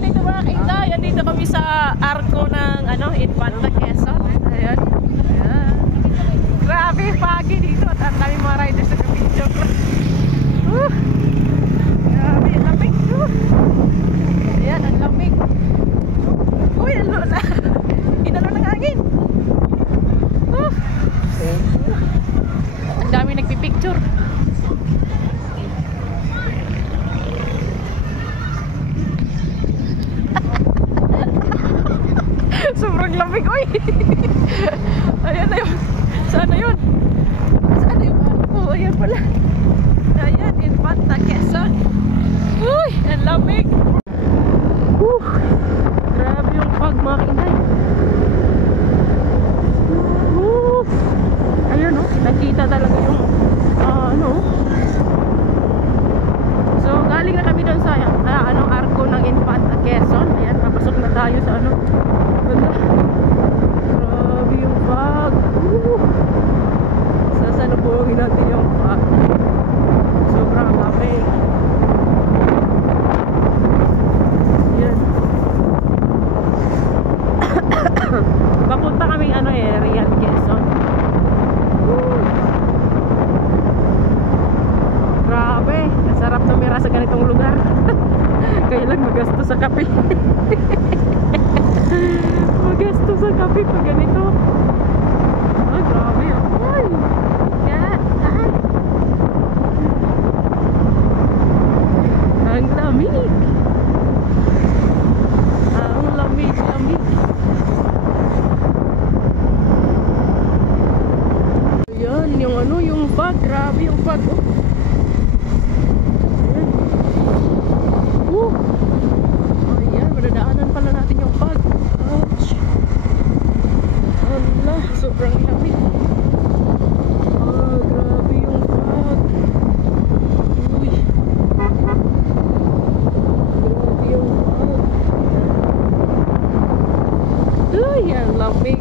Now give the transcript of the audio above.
dito mga kainday. Andito kami sa arko ng Infanta Quezon. Ayan. Ayan. Grabe, pagi dito. At ang dami mga riders sa kapityo. Grabe, ang lamig. Ayan, ang lamig. Uy, ang lola. Inalo ng hangin. Ang dami nagpipicture. Sobrang lamig, oy. Ayan na yun. Saan na yun? Saan na yung arko? Ayan pala. Ayan, Infanta Quezon. Uy, ang lamig. Grabe yung fog mga kainday. Ayan o, nakita talaga yung So galing na kami doon sa arko ng Infanta Quezon. Ayan, papasok na tayo sa grabe yung fog. Sasalubungin natin yung fog. Sobrang lamig. Ayan. Papunta kaming Real Quezon. Grabe, sarap tumira sa ganitong lugar. Kailan magasto sa kape. Magasto sa kape pag ganito. Ay, grabe. Ay, ang lamig. Ang lamig. Ayan, yung fog. Grabe yung fog. Ayan, madadaanan pala natin yung fog. Ouch. Allah, sobrang lamig. Grabe yung fog. Uy. Grabe yung fog. Ay, ang lamig.